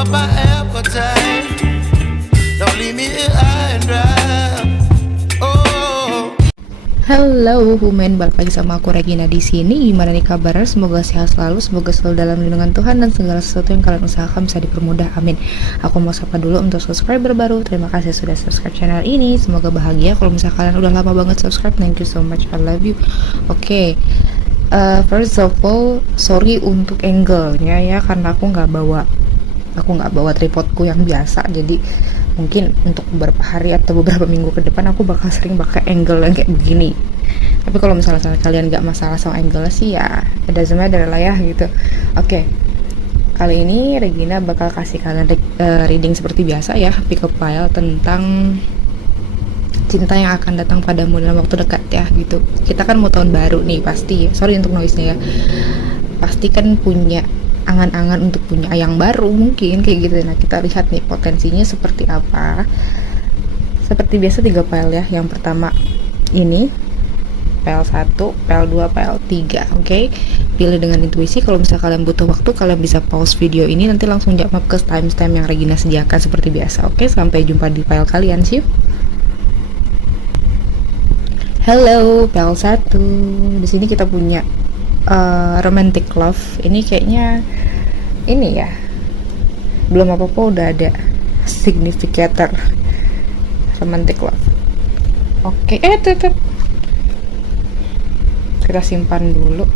up my appetite. Don't leave me here high and dry. Oh. Halo Humen, balik lagi sama aku Regina di sini. Gimana nih kabarnya? Semoga sehat selalu, semoga selalu dalam lindungan Tuhan dan segala sesuatu yang kalian usahakan bisa dipermudah. Amin. Aku mau sapa dulu untuk subscriber baru. Terima kasih sudah subscribe channel ini. Semoga bahagia. Kalau misalnya kalian udah lama banget subscribe, thank you so much. I love you. Oke. First of all, sorry untuk angle-nya ya, karena aku nggak bawa tripodku yang biasa, jadi mungkin untuk beberapa hari atau beberapa minggu ke depan aku bakal sering pakai angle yang kayak begini. Tapi kalau misalnya kalian nggak masalah sama angle sih ya it doesn't matter lah ya gitu. Oke. Kali ini Regina bakal kasih kalian reading seperti biasa ya, pick up file tentang cinta yang akan datang padamu dalam waktu dekat ya gitu. Kita kan mau tahun baru nih pasti. Sorry untuk noise-nya ya. Pasti kan punya angan-angan untuk punya yang baru mungkin kayak gitu. Nah, kita lihat nih potensinya seperti apa. Seperti biasa 3 file ya. Yang pertama ini file 1, file 2, file 3. Oke. Pilih dengan intuisi. Kalau misalnya kalian butuh waktu, kalian bisa pause video ini, nanti langsung jawab ke timestamp yang Regina sediakan seperti biasa. Oke, sampai jumpa di file kalian sih. Halo, file 1. Di sini kita punya romantic love. Ini kayaknya ini ya. Belum apa-apa udah ada significator romantic love. Oke, tetap kita simpan dulu.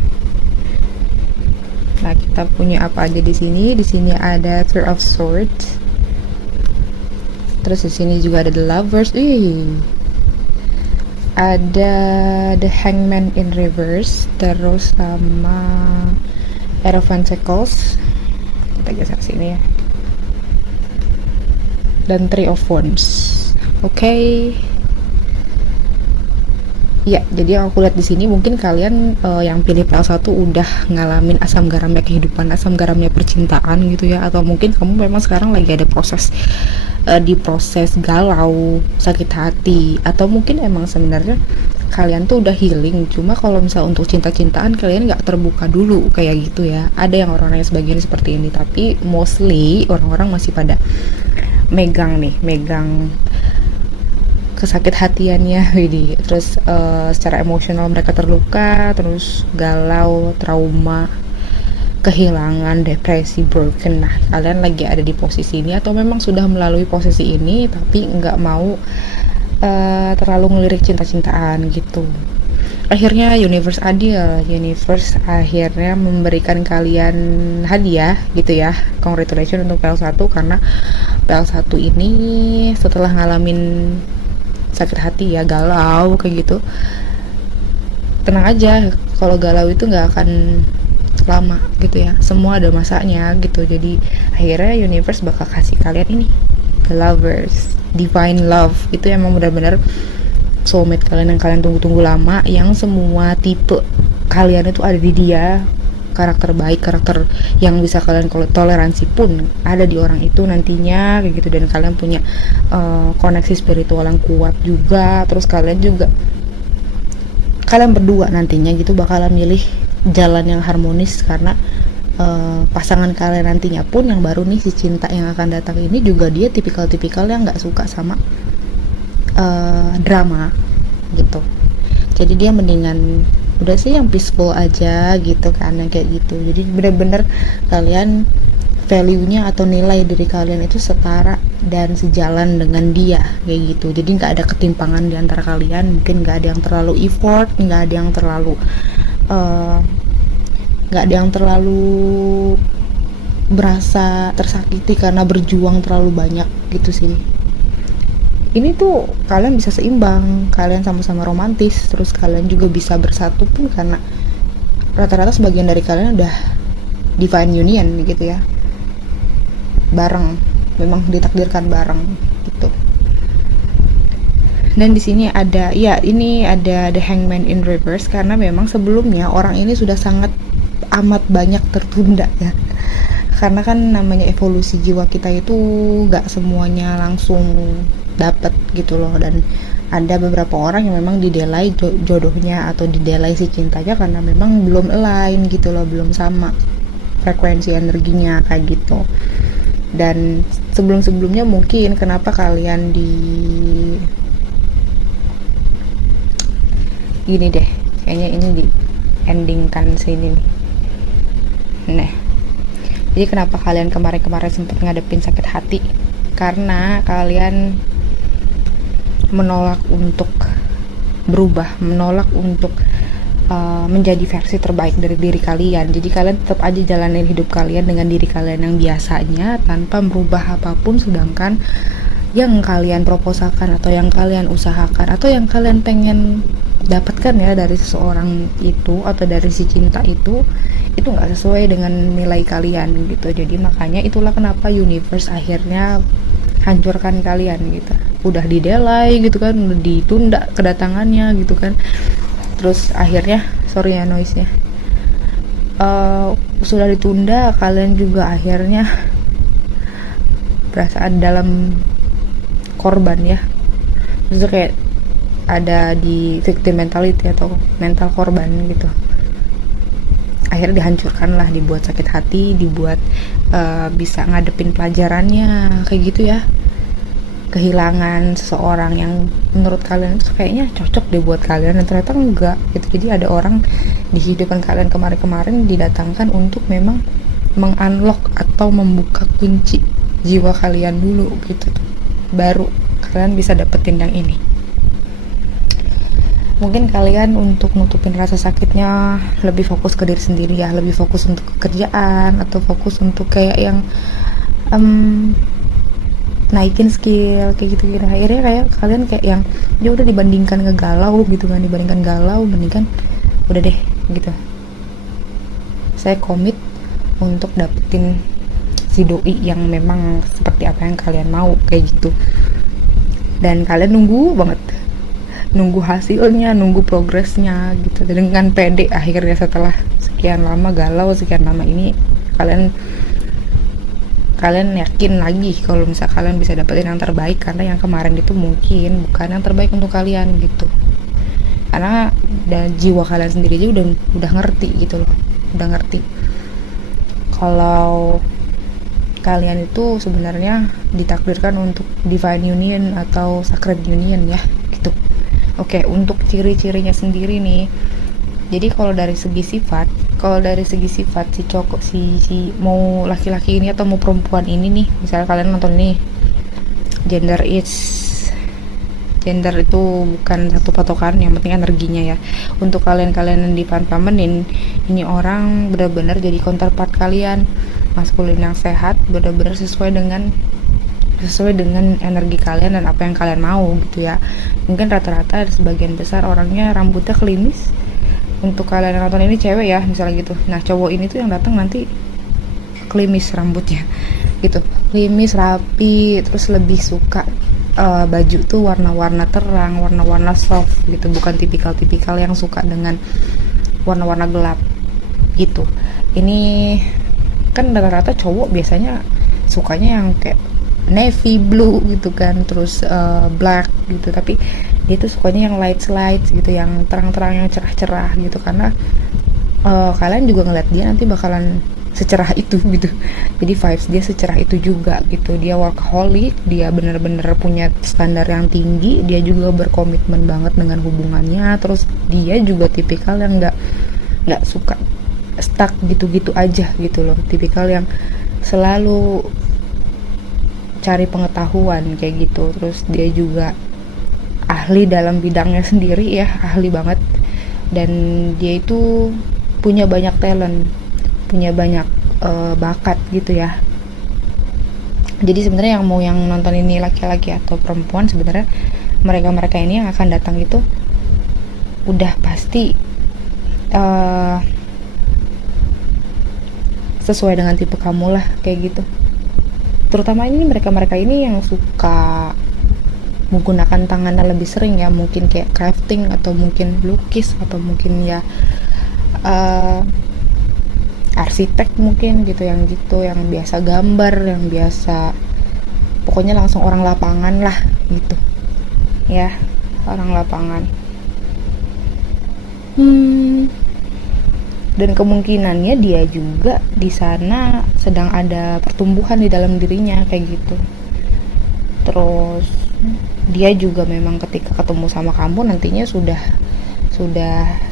Nah, kita punya apa aja di sini? Di sini ada Three of Swords. Terus di sini juga ada The Lovers. Ada The Hangman in Reverse, terus sama Air of Pentacles, kita geser sini ya, dan Three of Wands. Oke. Ya, jadi yang aku lihat di sini mungkin kalian yang pilih file 1 udah ngalamin asam garamnya kehidupan, asam garamnya percintaan gitu ya, atau mungkin kamu memang sekarang lagi ada proses di proses galau, sakit hati, atau mungkin emang sebenarnya kalian tuh udah healing, cuma kalau misal untuk cinta-cintaan kalian nggak terbuka dulu kayak gitu ya. Ada yang orang-orang yang sebagian seperti ini, tapi mostly orang-orang masih pada megang kesakit hatiannya, widih. Terus secara emosional mereka terluka, terus galau, trauma, kehilangan, depresi, broken. Nah, kalian lagi ada di posisi ini atau memang sudah melalui posisi ini tapi nggak mau terlalu ngelirik cinta-cintaan gitu. Akhirnya universe adil, universe akhirnya memberikan kalian hadiah gitu ya. Congratulations untuk PL1, karena PL1 ini setelah ngalamin sakit hati ya, galau kayak gitu, tenang aja, kalau galau itu nggak akan lama gitu ya, semua ada masanya gitu. Jadi akhirnya universe bakal kasih kalian ini, The Lovers, divine love. Itu emang benar-benar soulmate kalian yang kalian tunggu-tunggu lama, yang semua tipe kalian itu ada di dia. Karakter baik, karakter yang bisa kalian toleransi pun ada di orang itu nantinya kayak gitu. Dan kalian punya koneksi spiritual yang kuat juga. Terus kalian berdua nantinya gitu bakalan milih jalan yang harmonis, karena pasangan kalian nantinya pun yang baru nih, si cinta yang akan datang ini juga dia tipikal yang nggak suka sama drama gitu. Jadi dia mendingan udah sih yang peaceful aja gitu kan, yang kayak gitu. Jadi bener-bener kalian value-nya atau nilai diri kalian itu setara dan sejalan dengan dia kayak gitu. Jadi nggak ada ketimpangan di antara kalian. Mungkin nggak ada yang terlalu effort, nggak ada yang terlalu berasa tersakiti karena berjuang terlalu banyak gitu sih. Ini tuh kalian bisa seimbang, kalian sama-sama romantis, terus kalian juga bisa bersatu pun karena rata-rata sebagian dari kalian udah divine union gitu ya, bareng, memang ditakdirkan bareng gitu. Dan di sini ada The Hangman in Reverse, karena memang sebelumnya orang ini sudah sangat amat banyak tertunda ya, karena kan namanya evolusi jiwa kita itu nggak semuanya langsung dapat gitu loh. Dan ada beberapa orang yang memang didelay jodohnya atau didelay si cintanya karena memang belum align gitu loh, belum sama frekuensi energinya kayak gitu. Dan sebelum-sebelumnya mungkin kenapa kalian gini deh, kayaknya ini di endingkan sini nih. Nah, jadi kenapa kalian kemarin-kemarin sempat ngadepin sakit hati? Karena kalian menolak untuk berubah, menolak untuk menjadi versi terbaik dari diri kalian. Jadi kalian tetap aja jalanin hidup kalian dengan diri kalian yang biasanya tanpa merubah apapun, sedangkan yang kalian proposalkan atau yang kalian usahakan atau yang kalian pengen dapatkan ya dari seseorang itu atau dari si cinta itu nggak sesuai dengan nilai kalian gitu. Jadi makanya itulah kenapa universe akhirnya hancurkan kalian gitu. Udah di-delay gitu kan, udah ditunda kedatangannya gitu kan. Terus akhirnya, sorry ya noise-nya, sudah ditunda, kalian juga akhirnya perasaan dalam korban ya. Terus kayak ada di victim mentality atau mental korban gitu. Akhirnya dihancurkan lah, dibuat sakit hati, dibuat bisa ngadepin pelajarannya kayak gitu ya. Kehilangan seseorang yang menurut kalian itu kayaknya cocok deh buat kalian, dan ternyata enggak gitu. Jadi ada orang di kehidupan kalian kemarin-kemarin didatangkan untuk memang mengunlock atau membuka kunci jiwa kalian dulu gitu, baru kalian bisa dapetin yang ini. Mungkin kalian untuk nutupin rasa sakitnya lebih fokus ke diri sendiri ya, lebih fokus untuk kerjaan atau fokus untuk kayak yang naikin skill kayak gitu. Akhirnya kayak kalian kayak yang ya udah, dibandingkan ngegalau gitu kan, dibandingkan galau mendingan udah deh gitu, saya komit untuk dapetin si doi yang memang seperti apa yang kalian mau kayak gitu. Dan kalian nunggu banget, nunggu hasilnya, nunggu progresnya gitu dengan pede. Akhirnya setelah sekian lama galau, sekian lama ini kalian yakin lagi kalau misal kalian bisa dapetin yang terbaik, karena yang kemarin itu mungkin bukan yang terbaik untuk kalian gitu. Karena dan jiwa kalian sendiri aja udah ngerti gitu loh, udah ngerti kalau kalian itu sebenarnya ditakdirkan untuk divine union atau sacred union ya gitu. Oke, untuk ciri-cirinya sendiri nih. Jadi kalau dari segi sifat si cowok si mau laki-laki ini atau mau perempuan ini nih, misalnya kalian nonton nih, gender itu bukan satu patokan, yang penting energinya ya. Untuk kalian yang divine feminine, ini orang benar-benar jadi counterpart kalian, maskulin yang sehat, benar-benar sesuai dengan energi kalian dan apa yang kalian mau gitu ya. Mungkin rata-rata sebagian besar orangnya rambutnya klimis. Untuk kalian yang nonton ini cewek ya misalnya gitu, nah cowok ini tuh yang datang nanti klimis rambutnya gitu, klimis rapi, terus lebih suka baju tuh warna-warna terang, warna-warna soft gitu, bukan tipikal yang suka dengan warna-warna gelap gitu. Ini kan rata-rata cowok biasanya sukanya yang kayak navy blue gitu kan, terus black gitu, tapi dia tuh sukanya yang light gitu, yang terang-terang, yang cerah-cerah gitu, karena kalian juga ngeliat dia nanti bakalan secerah itu gitu. Jadi vibes dia secerah itu juga gitu. Dia workaholic, dia bener-bener punya standar yang tinggi, dia juga berkomitmen banget dengan hubungannya, terus dia juga tipikal yang nggak suka stuck gitu-gitu aja gitu loh, tipikal yang selalu cari pengetahuan kayak gitu. Terus dia juga ahli dalam bidangnya sendiri ya, ahli banget, dan dia itu punya banyak talent, punya banyak bakat gitu ya. Jadi sebenarnya yang nonton ini laki-laki atau perempuan, sebenarnya mereka ini yang akan datang itu udah pasti sesuai dengan tipe kamu lah kayak gitu. Terutama ini mereka ini yang suka menggunakan tangannya lebih sering ya, mungkin kayak crafting atau mungkin lukis atau mungkin ya arsitek mungkin gitu, yang biasa gambar, yang biasa pokoknya langsung orang lapangan lah gitu ya, orang lapangan. dan kemungkinannya dia juga di sana sedang ada pertumbuhan di dalam dirinya kayak gitu. Terus dia juga memang ketika ketemu sama kamu nantinya sudah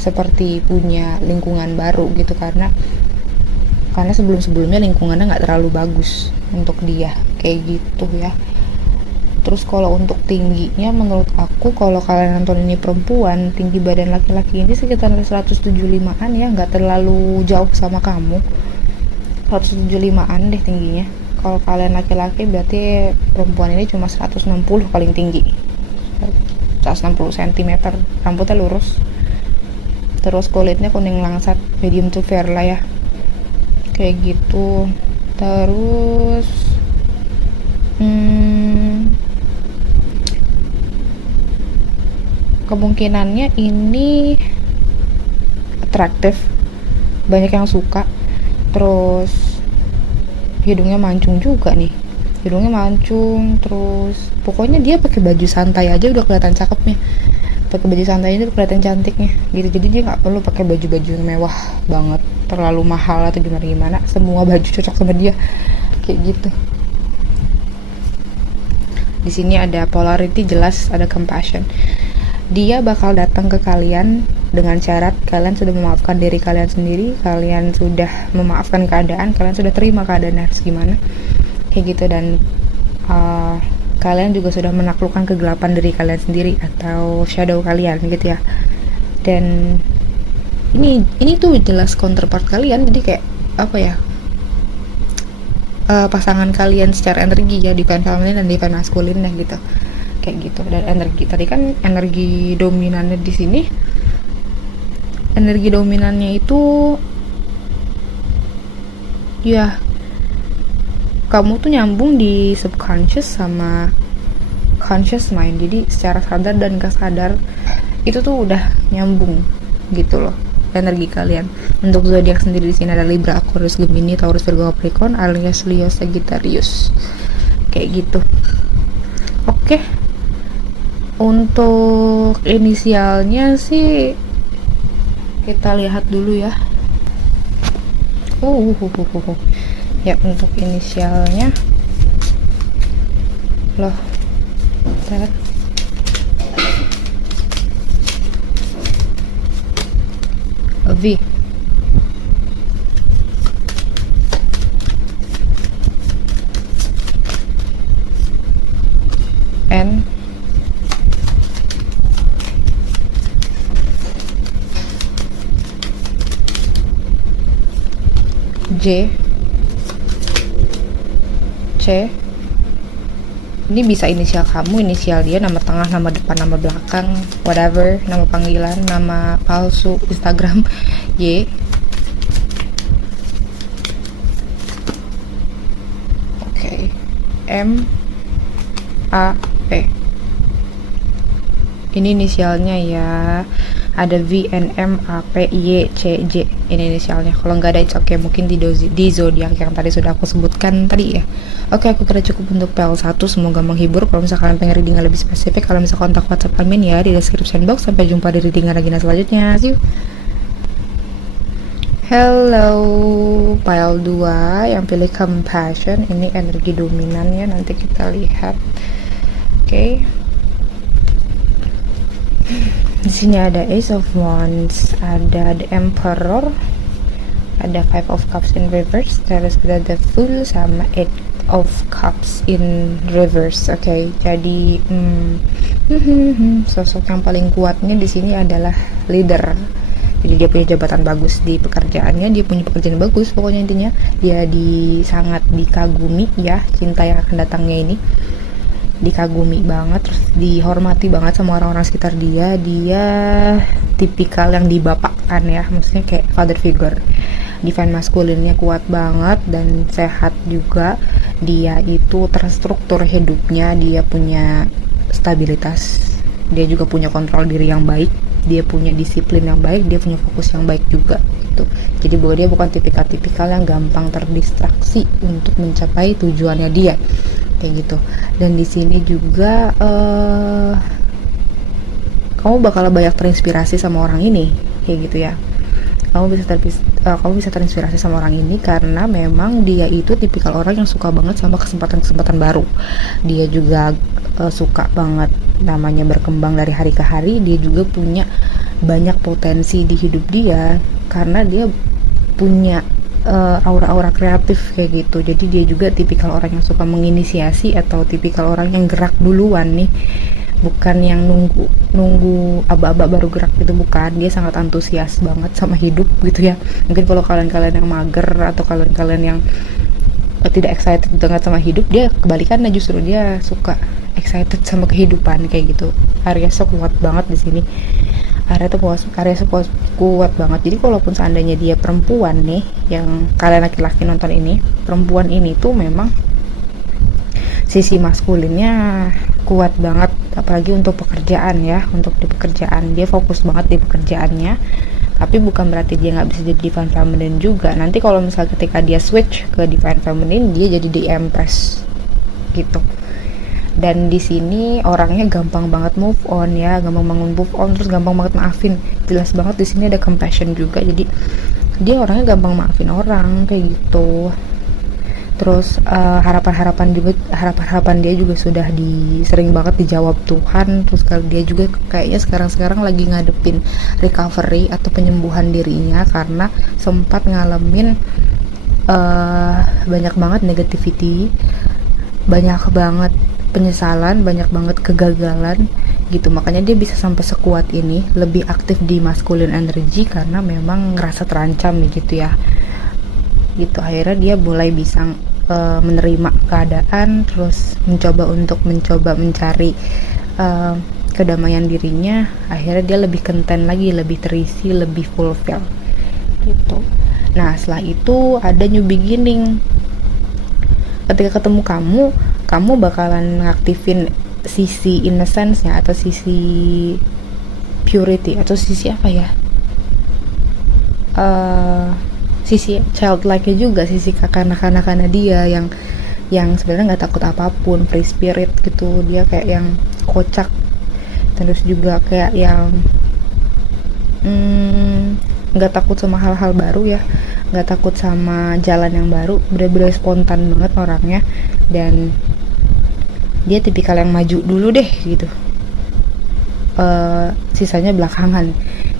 seperti punya lingkungan baru gitu, karena sebelumnya lingkungannya nggak terlalu bagus untuk dia kayak gitu ya. Terus kalau untuk tingginya, menurut aku kalau kalian nonton ini perempuan, tinggi badan laki-laki ini sekitar 175an ya, nggak terlalu jauh sama kamu. 175an deh tingginya. Kalau kalian laki-laki berarti perempuan ini cuma 160 paling tinggi, 160 cm, rambutnya lurus, terus kulitnya kuning langsat, medium to fair lah ya, kayak gitu. Terus kemungkinannya ini atraktif, banyak yang suka. Terus hidungnya mancung juga nih, terus pokoknya dia pakai baju santai aja udah kelihatan cakepnya, pakai baju santai aja udah kelihatan cantiknya gitu. Jadi dia nggak perlu pakai baju-baju yang mewah banget, terlalu mahal atau gimana, semua baju cocok sama dia kayak gitu. Di sini ada polarity jelas, ada compassion. Dia bakal datang ke kalian dengan syarat kalian sudah memaafkan diri kalian sendiri, kalian sudah memaafkan keadaan, kalian sudah terima keadaannya harus gimana kayak gitu, dan kalian juga sudah menaklukkan kegelapan diri kalian sendiri atau shadow kalian gitu ya. Dan ini tuh jelas counterpart kalian, jadi kayak apa ya, pasangan kalian secara energi ya, divine feminine dan divine masculine ya gitu, kayak gitu. Dan energi tadi kan energi dominannya di sini, energi dominannya itu ya kamu tuh nyambung di subconscious sama conscious mind, jadi secara sadar dan gak sadar itu tuh udah nyambung gitu loh energi kalian. Untuk zodiak sendiri di sini ada Libra, Aquarius, Gemini, Taurus, Virgo, Capricorn, alias Leo, Sagittarius kayak gitu. Oke. Untuk inisialnya sih kita lihat dulu ya. Ya, untuk inisialnya loh, bentar. V. N. J. C. Ini bisa inisial kamu, inisial dia, nama tengah, nama depan, nama belakang, whatever, nama panggilan, nama palsu, Instagram. Y. Oke. M. A. P. Ini inisialnya ya. Ada V, N, M, A, P, Y, C, J. Ini inisialnya. Kalau nggak ada, it's okay. Mungkin di zodiak yang tadi sudah aku sebutkan tadi ya. Oke, aku kira cukup untuk PL1. Semoga menghibur. Kalau misalkan pengen reading lebih spesifik, kalau misalkan kontak WhatsApp admin ya di description box. Sampai jumpa di reading lagi selanjutnya. See you. Hello, pile 2 yang pilih compassion. Ini energi dominannya, nanti kita lihat. Oke. Di sini ada Ace of Wands, ada The Emperor, ada Five of Cups in reverse, terus ada The Fool sama Eight of Cups in reverse. Oke, jadi sosok yang paling kuatnya di sini adalah leader. Jadi dia punya jabatan bagus di pekerjaannya, dia punya pekerjaan bagus, pokoknya intinya dia sangat dikagumi ya, cinta yang akan datangnya ini dikagumi banget, terus dihormati banget sama orang-orang sekitar dia. Dia tipikal yang dibapakkan ya, maksudnya kayak father figure. Divine masculine-nya kuat banget dan sehat juga. Dia itu terstruktur hidupnya, dia punya stabilitas, dia juga punya kontrol diri yang baik, dia punya disiplin yang baik, dia punya fokus yang baik juga gitu. Jadi bahwa dia bukan tipikal yang gampang terdistraksi untuk mencapai tujuannya dia kayak gitu. Dan di sini juga kamu bakal banyak terinspirasi sama orang ini kayak gitu ya. kamu bisa terinspirasi sama orang ini karena memang dia itu tipikal orang yang suka banget sama kesempatan-kesempatan baru. Dia juga suka banget namanya berkembang dari hari ke hari. Dia juga punya banyak potensi di hidup dia karena dia punya aura-aura kreatif kayak gitu. Jadi dia juga tipikal orang yang suka menginisiasi atau tipikal orang yang gerak duluan nih, bukan yang nunggu aba-aba baru gerak gitu, bukan. Dia sangat antusias banget sama hidup gitu ya. Mungkin kalau kalian-kalian yang mager atau kalian-kalian yang tidak excited banget sama hidup, dia kebalikannya, justru dia suka excited sama kehidupan kayak gitu. Aries kuat banget di sini. Aries kuat banget. Jadi kalaupun seandainya dia perempuan nih, yang kalian laki-laki nonton ini, perempuan ini tuh memang sisi maskulinnya kuat banget, apalagi untuk pekerjaan ya. Untuk di pekerjaan dia fokus banget di pekerjaannya, tapi bukan berarti dia nggak bisa jadi divine feminine juga. Nanti kalau misalnya ketika dia switch ke divine feminine, dia jadi di empress gitu. Dan di sini orangnya gampang banget move on ya, gampang banget move on, terus gampang banget maafin. Jelas banget di sini ada compassion juga, jadi dia orangnya gampang maafin orang kayak gitu. Terus harapan dia juga sudah sering banget dijawab Tuhan. Terus kalau dia juga kayaknya sekarang lagi ngadepin recovery atau penyembuhan dirinya karena sempat ngalamin banyak banget negativity, banyak banget penyesalan, banyak banget kegagalan gitu. Makanya dia bisa sampai sekuat ini, lebih aktif di masculine energy karena memang ngerasa terancam gitu ya. Gitu, akhirnya dia mulai bisa menerima keadaan, terus mencoba mencari kedamaian dirinya. Akhirnya dia lebih content lagi, lebih terisi, lebih fulfill gitu. Nah, setelah itu ada new beginning. Ketika ketemu kamu bakalan ngaktifin sisi innocence-nya atau sisi purity atau sisi apa ya, sisi childlike-nya juga, sisi kekanak-kanakannya dia yang sebenarnya nggak takut apapun, free spirit gitu. Dia kayak yang kocak, terus juga kayak yang nggak takut sama hal-hal baru ya, nggak takut sama jalan yang baru, bener-bener spontan banget orangnya. Dan dia tipikal yang maju dulu deh gitu, sisanya belakangan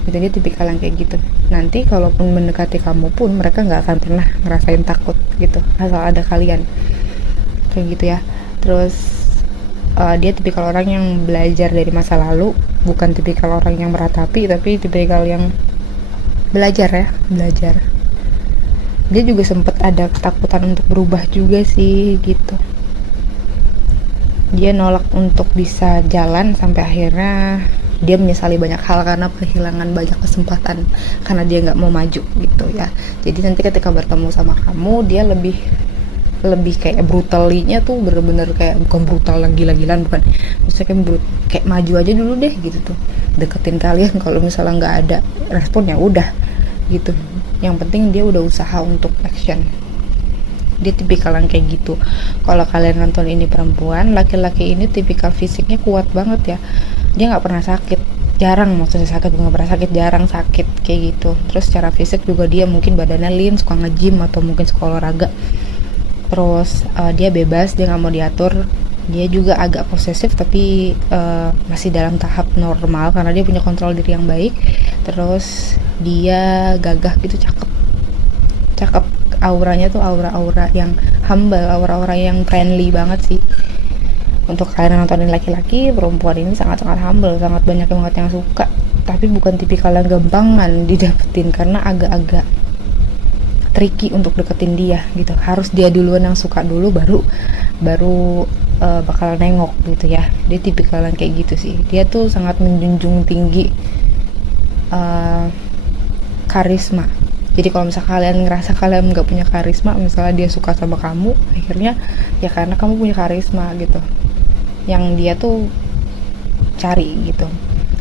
gitu. Dia tipikal yang kayak gitu. Nanti kalaupun mendekati kamu pun mereka nggak akan pernah ngerasain takut gitu, asal ada kalian kayak gitu ya. Terus dia tipikal orang yang belajar dari masa lalu, bukan tipikal orang yang meratapi, tapi tipikal yang belajar. Dia juga sempat ada ketakutan untuk berubah juga sih gitu. Dia nolak untuk bisa jalan sampai akhirnya dia menyesali banyak hal karena kehilangan banyak kesempatan karena dia nggak mau maju gitu ya. Jadi nanti ketika bertemu sama kamu, dia lebih kayak brutalinya tuh bener-bener kayak bukan brutal yang gila-gilaan, bukan, maksudnya kayak maju aja dulu deh gitu tuh, deketin kalian. Kalau misalnya nggak ada respon ya udah gitu, yang penting dia udah usaha untuk action. Dia tipikal yang kayak gitu. Kalau kalian nonton ini perempuan, laki-laki ini tipikal fisiknya kuat banget ya. Dia nggak pernah sakit, jarang, maksudnya jarang sakit kayak gitu. Terus secara fisik juga dia mungkin badannya lean, suka nge-gym atau mungkin suka olahraga. Terus dia bebas, dia nggak mau diatur. Dia juga agak posesif tapi masih dalam tahap normal karena dia punya kontrol diri yang baik. Terus dia gagah gitu, cakep, auranya tuh aura yang humble, aura yang friendly banget sih. Untuk kalian nontonin laki-laki, perempuan ini sangat-sangat humble, sangat banyak banget yang suka, tapi bukan tipikal yang gampangan didapetin karena agak-agak tricky untuk deketin dia gitu. Harus dia duluan yang suka dulu, baru bakal nengok gitu ya. Dia tipikal yang kayak gitu sih. Dia tuh sangat menjunjung tinggi karisma. Jadi kalau misalnya kalian ngerasa kalian nggak punya karisma, misalnya dia suka sama kamu, akhirnya ya karena kamu punya karisma gitu, yang dia tuh cari gitu.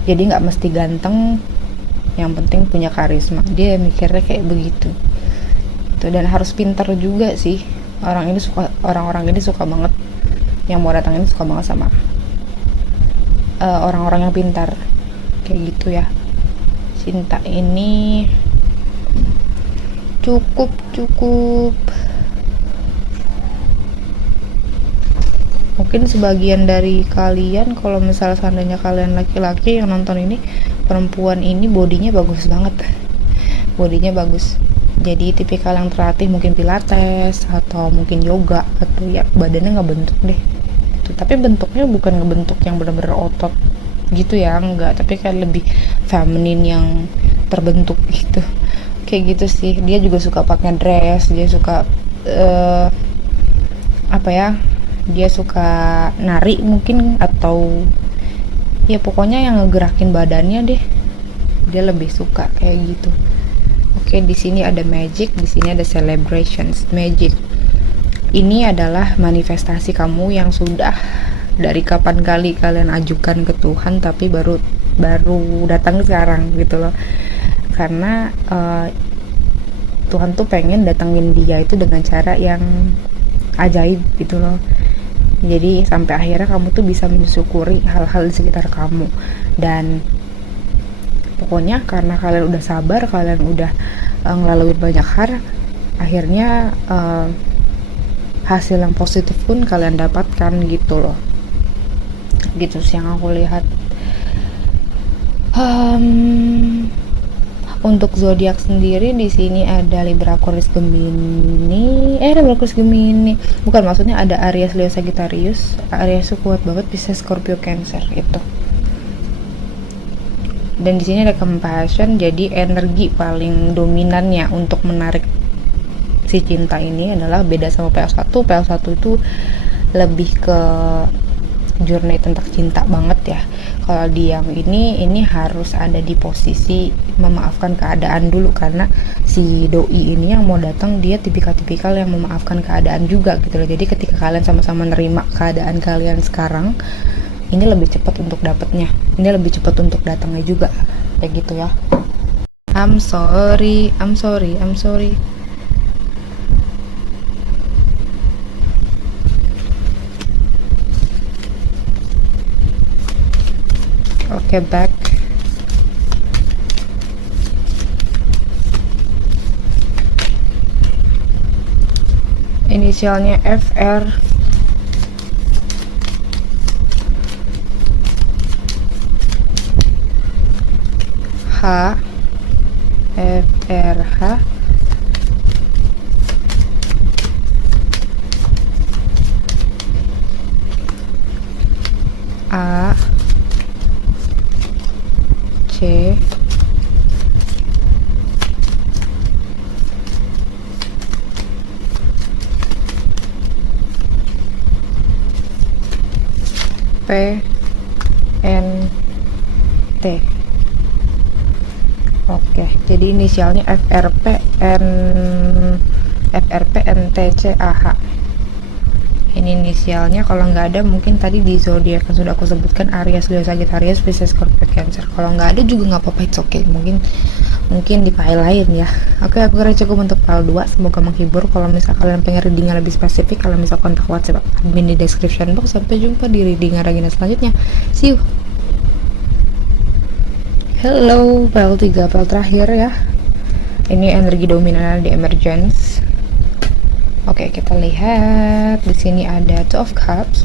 Jadi nggak mesti ganteng, yang penting punya karisma. Dia mikirnya kayak begitu. Dan harus pintar juga sih. Orang-orang ini suka banget, yang mau datang ini suka banget sama orang-orang yang pintar kayak gitu ya. Cinta ini cukup mungkin sebagian dari kalian, kalau misalnya seandainya kalian laki-laki yang nonton ini, perempuan ini bodinya bagus banget, bodinya bagus, jadi tipikal yang terlatih mungkin pilates atau mungkin yoga, atau ya badannya nggak bentuk deh itu, tapi bentuknya bukan ngebentuk yang bener-bener otot gitu ya, enggak, tapi kayak lebih feminin yang terbentuk gitu, kayak gitu sih. Dia juga suka pakai dress, dia suka apa ya, dia suka nari mungkin, atau ya pokoknya yang ngegerakin badannya deh, dia lebih suka kayak gitu. Oke, di sini ada magic, di sini ada celebrations. Magic ini adalah manifestasi kamu yang sudah dari kapan kali kalian ajukan ke Tuhan, tapi baru datang sekarang gitu loh. Karena Tuhan tuh pengen datengin dia itu dengan cara yang ajaib gitu loh. Jadi sampai akhirnya kamu tuh bisa mensyukuri hal-hal di sekitar kamu. Dan pokoknya karena kalian udah sabar, kalian udah ngelaluin banyak hal, akhirnya hasil yang positif pun kalian dapatkan gitu loh. Gitu sih yang aku lihat. Untuk zodiak sendiri di sini ada Libra, Aquarius, Gemini. Libra, Aquarius, Gemini. Bukan, maksudnya ada Aries, Leo, Sagittarius. Aries tuh kuat banget, Pisces, Scorpio, Cancer gitu. Dan di sini ada compassion, jadi energi paling dominannya untuk menarik si cinta ini adalah beda sama PL1. PL1 itu lebih ke journey tentang cinta banget ya. Kalau di yang ini harus ada di posisi memaafkan keadaan dulu, karena si doi ini yang mau datang dia tipikal-tipikal yang memaafkan keadaan juga gitu loh. Jadi ketika kalian sama-sama nerima keadaan kalian sekarang, ini lebih cepat untuk dapatnya, ini lebih cepat untuk datangnya juga, kayak gitu ya. I'm sorry. Oke, back. Inisialnya FR. H. FRH. A. C. P. N. T. Oke, jadi inisialnya FRP NTCAH. Ini inisialnya, kalau nggak ada mungkin tadi di zodiak yang sudah aku sebutkan, Aries, Leo, Sagittarius, Pisces, Scorpio, Cancer. Kalau nggak ada juga nggak apa-apa, it's okay. Mungkin di file lain ya. Oke, aku kira cukup untuk file 2. Semoga menghibur. Kalau misal kalian pengen readingan lebih spesifik, kalian bisa kontak WhatsApp admin di description box. Sampai jumpa di readingan Regina selanjutnya. See you. Hello, file 3, file terakhir ya. Ini energi dominan di emergence. Oke, kita lihat di sini ada Two of Cups,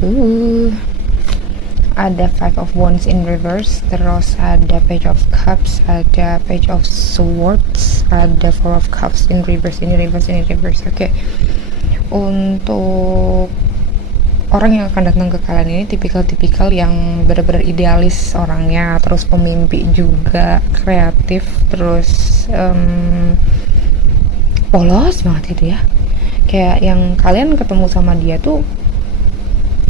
ada Five of Wands in reverse, terus ada Page of Cups, ada Page of Swords, ada Four of Cups in reverse. Ini reverse. Oke. Untuk orang yang akan datang ke kalian ini tipikal yang benar-benar idealis orangnya, terus pemimpi juga, kreatif, terus polos banget gitu ya. Kayak yang kalian ketemu sama dia tuh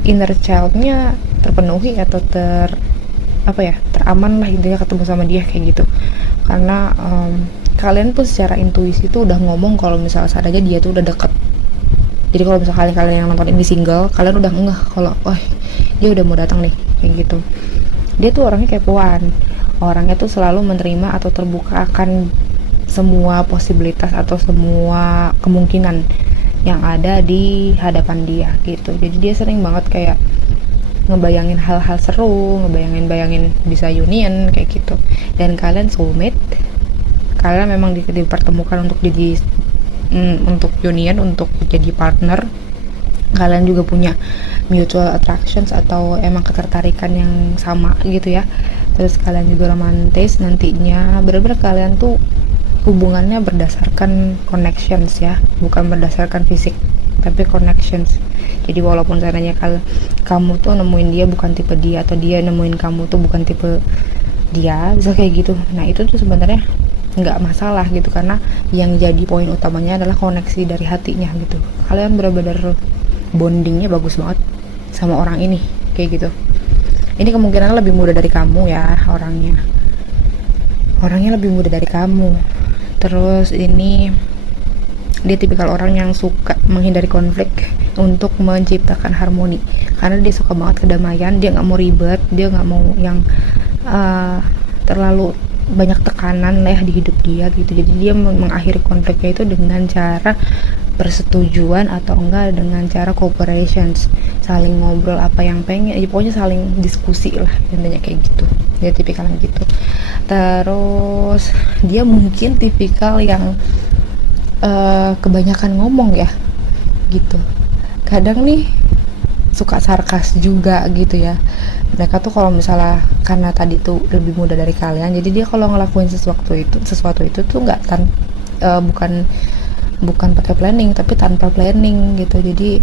inner child-nya terpenuhi atau teraman lah intinya ketemu sama dia kayak gitu. Karena kalian pun secara intuisi tuh udah ngomong kalau misalnya seadanya dia tuh udah deket. Jadi kalau misalnya kalian yang nonton ini single, kalian udah ngeh kalau dia udah mau datang nih kayak gitu. Dia tuh orangnya kepoan, orangnya tuh selalu menerima atau terbuka akan semua posibilitas atau semua kemungkinan yang ada di hadapan dia gitu. Jadi dia sering banget kayak ngebayangin hal-hal seru, ngebayangin bisa union kayak gitu. Dan kalian soulmate, kalian memang dipertemukan untuk jadi untuk union, untuk jadi partner. Kalian juga punya mutual attractions atau emang ketertarikan yang sama gitu ya. Terus kalian juga romantis nantinya, bener-bener kalian tuh hubungannya berdasarkan connections ya, bukan berdasarkan fisik tapi connections. Jadi walaupun seandainya kamu tuh nemuin dia bukan tipe dia, atau dia nemuin kamu tuh bukan tipe dia, bisa kayak gitu. Nah itu tuh sebenarnya nggak masalah gitu, karena yang jadi poin utamanya adalah koneksi dari hatinya gitu. Kalian benar-benar bondingnya bagus banget sama orang ini kayak gitu. Ini kemungkinan lebih muda dari kamu ya, orangnya lebih muda dari kamu. Terus ini dia tipikal orang yang suka menghindari konflik untuk menciptakan harmoni, karena dia suka banget kedamaian. Dia nggak mau ribet, dia nggak mau yang terlalu banyak tekanan lah di hidup dia gitu. Jadi dia mengakhiri konfliknya itu dengan cara persetujuan atau enggak dengan cara cooperations, saling ngobrol apa yang pengen ya, pokoknya saling diskusi lah intinya kayak gitu. Dia tipikal yang gitu. Terus dia mungkin tipikal yang kebanyakan ngomong ya gitu. Kadang nih suka sarkas juga gitu ya. Mereka tuh kalau misalnya karena tadi tuh lebih muda dari kalian, jadi dia kalau ngelakuin sesuatu itu tuh nggak bukan pakai planning tapi tanpa planning gitu. Jadi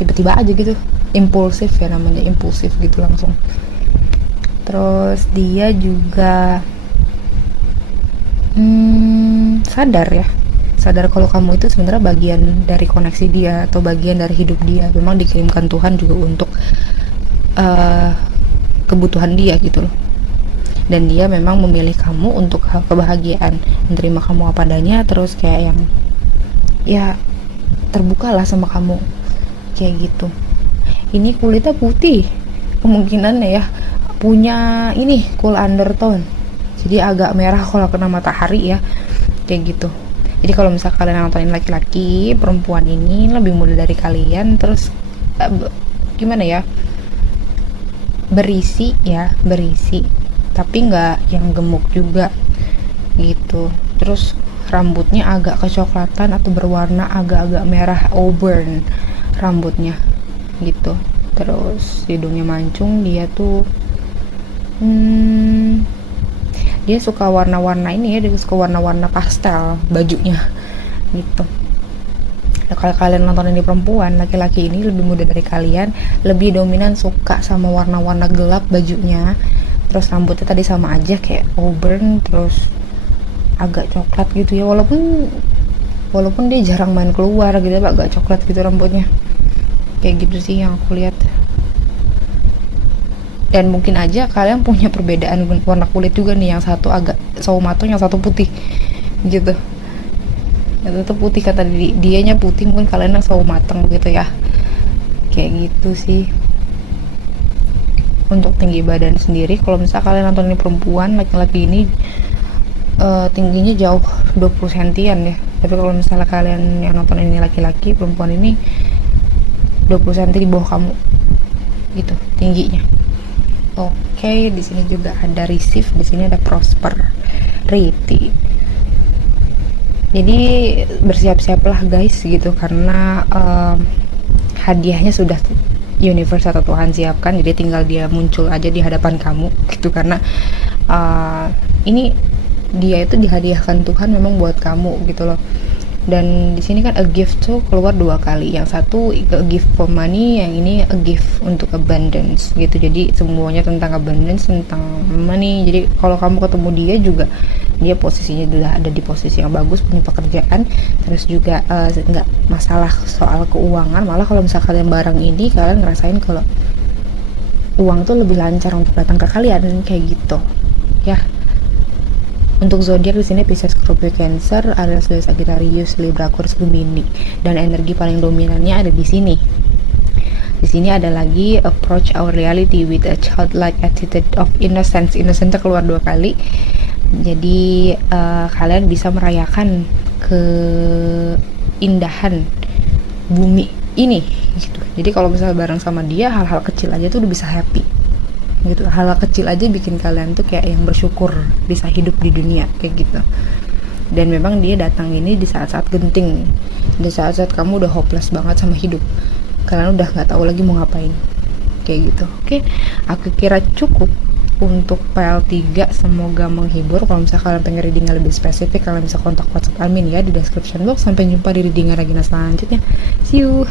tiba-tiba aja gitu, impulsif ya, namanya impulsif gitu langsung. Terus dia juga sadar kalau kamu itu sebenarnya bagian dari koneksi dia atau bagian dari hidup dia, memang dikirimkan Tuhan juga untuk kebutuhan dia gitu loh. Dan dia memang memilih kamu untuk kebahagiaan, menerima kamu apa adanya, terus kayak yang ya terbukalah sama kamu kayak gitu. Ini kulitnya putih kemungkinannya ya, punya ini cool undertone, jadi agak merah kalau kena matahari ya kayak gitu. Jadi kalau misalnya kalian nontonin laki-laki, perempuan ini lebih muda dari kalian, terus gimana ya, berisi tapi nggak yang gemuk juga gitu. Terus rambutnya agak kecoklatan atau berwarna agak-agak merah, auburn rambutnya gitu. Terus hidungnya mancung. Dia tuh dia suka warna-warna ini ya, dia suka warna-warna pastel bajunya gitu. Nah, kalau kalian nonton ini perempuan, laki-laki ini lebih muda dari kalian, lebih dominan suka sama warna-warna gelap bajunya. Terus rambutnya tadi sama aja kayak auburn, terus agak coklat gitu ya, walaupun dia jarang main keluar gitu ya, agak coklat gitu rambutnya kayak gitu sih yang aku lihat. Dan mungkin aja kalian punya perbedaan warna kulit juga nih, yang satu agak sawo matang, yang satu putih gitu. Yang satu putih, kata dianya putih, mungkin kalian yang sawo matang gitu ya, kayak gitu sih. Untuk tinggi badan sendiri, kalau misalnya kalian nonton ini perempuan, laki-laki ini tingginya jauh 20 sentian ya. Tapi kalau misalnya kalian yang nonton ini laki-laki, perempuan ini 20 cm di bawah kamu gitu tingginya. Oke, di sini juga ada receive, di sini ada prosperity. Jadi bersiap-siaplah guys gitu, karena hadiahnya sudah universe atau Tuhan siapkan, jadi tinggal dia muncul aja di hadapan kamu gitu. Karena ini dia itu dihadiahkan Tuhan memang buat kamu gitu loh. Dan di sini kan a gift tuh keluar 2 kali, yang satu a gift for money, yang ini a gift untuk abundance gitu. Jadi semuanya tentang abundance, tentang money. Jadi kalau kamu ketemu dia juga, dia posisinya sudah ada di posisi yang bagus, punya pekerjaan, terus juga nggak masalah soal keuangan. Malah kalau misalnya kalian bareng ini, kalian ngerasain kalau uang tuh lebih lancar untuk datang ke kalian kayak gitu ya. Untuk zodiak di sini Pisces, Scorpio, Cancer, Aries, Leo, Sagittarius, Libra, Aquarius, Gemini, dan energi paling dominannya ada di sini. Di sini ada lagi approach our reality with a childlike attitude of innocence. Innocence keluar 2 kali. Jadi kalian bisa merayakan keindahan bumi ini gitu. Jadi kalau misalnya bareng sama dia, hal-hal kecil aja tuh udah bisa happy gitu. Hal kecil aja bikin kalian tuh kayak yang bersyukur bisa hidup di dunia kayak gitu. Dan memang dia datang ini di saat-saat genting, di saat-saat kamu udah hopeless banget sama hidup, kalian udah nggak tahu lagi mau ngapain, kayak gitu. Oke, aku kira cukup untuk PL3. Semoga menghibur. Kalau misalnya kalian pengen reading lebih spesifik, kalian bisa kontak WhatsApp admin ya di description box. Sampai jumpa di reading Regina selanjutnya. See you.